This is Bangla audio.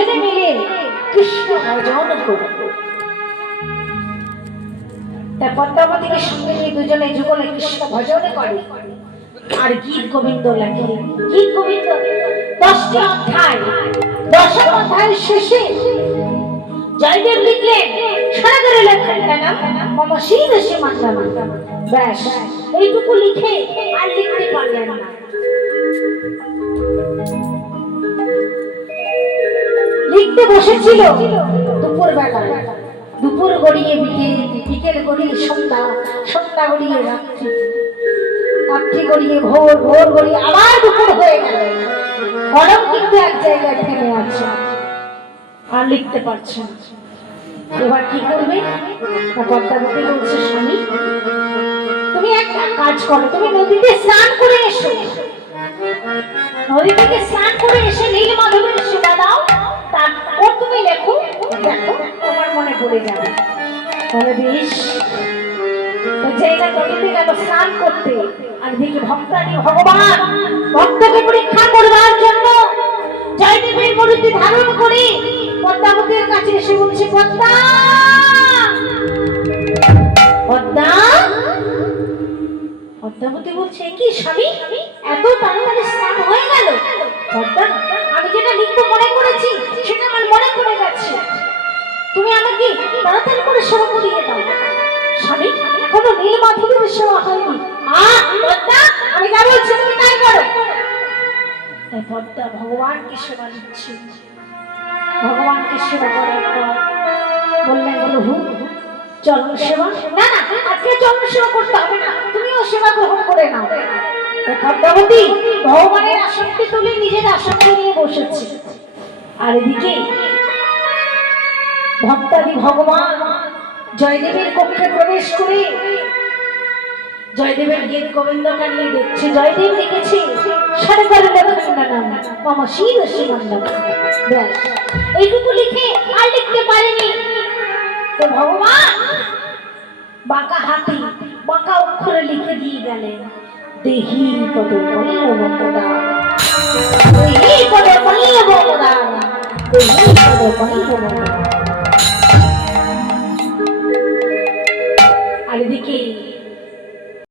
মিলে কৃষ্ণ ভজন করব। তা পদ্মাবতীকে সঙ্গে নিয়ে দুজনে যুগলে কৃষ্ণ ভজন করে আর গীত গোবিন্দ লেখে। গীত গোবিন্দ 10টি অধ্যায়, 10ম অধ্যায় শেষে জয়দেব লিখলেন সনাতনে লেখেন না মম শিরসে মন্ডল। ব্যাস এইটুকু লিখে আর লিখতে পারলেন না। লিখতে বসেছিল দুপুর বেলায়, দুপুর গড়িয়ে বিকেল, বিকেল গড়িয়ে সন্ধ্যা, সন্ধ্যা গড়িয়ে রাত্রি, রাত্রি গড়িয়ে ভোর, ভোর গড়িয়ে আবার দুপুর হয়ে গেল। গরম কিন্তু এক জায়গায় থেমে আছে, আর লিখতে পারছে না। এবার কি করবে? পদ্মাবতী বলছে স্বামী তুমি একটা কাজ করো, তুমি নদীতে স্নান করে এসো, নদী থেকে স্নান করে এসে নীল মাধবের সেবা দাও, তারপর তুমি লেখো, দেখো তোমার মনে পড়ে যাবে। তাহলে বেশ জায়গা নদীতে গেল স্নান করতে, আর দেখি ভক্তাদি ভগবান ভক্তকে পরীক্ষা করবার জন্য জয়দেবের মূর্তি ধারণ করে পদ্মাবতীর কাছে এসে বলছে পদ্মা, পদ্মা। পদ্মাবতী বলছে কি স্বামী এত তাড়াতাড়ি স্নান হয়ে গেল? পদ্মা আমি যেটা লিখতে মনে করেছি সেটা আমার মনে পড়ে গেছে, তুমি আমাকে তাড়াতাড়ি করে সেবা করিয়ে দাও। স্বামী এখনো নীল মাধবের সেবা হয়নি। পদ্মা আমি যা বলছি তুমি তাই করো। তাই পদ্মা ভগবানকে সেবা দিচ্ছে। ভগবানকে সেবা করার পর বললেন বলো চরণ সেবা, না না আজকে চরণ সেবা করতে হবে না, তুমিও সেবা গ্রহণ করে নাও। পদ্মাবতী ভগবানের আসনকে তুলে নিজের আসনকে নিয়ে বসেছে, আর এদিকে ভক্তাদি ভগবান জয়দেবের কক্ষে প্রবেশ করে জয়দেবের গীত গোবিন্দকে নিয়ে দেখছে। জয়দেব লিখেছে সনাতনে লেখেন না মম শিরসে মন্ডল। ব্যাস এইটুকু লিখে আর লিখতে পারেনি। তো ভগবান বাঁকা হাতে বাঁকা অক্ষরে লিখে দিয়ে গেলেন দেহি পদ পল্লবদান, দেহি পদ পল্লবদান, দেহি পদ পল্লবদান।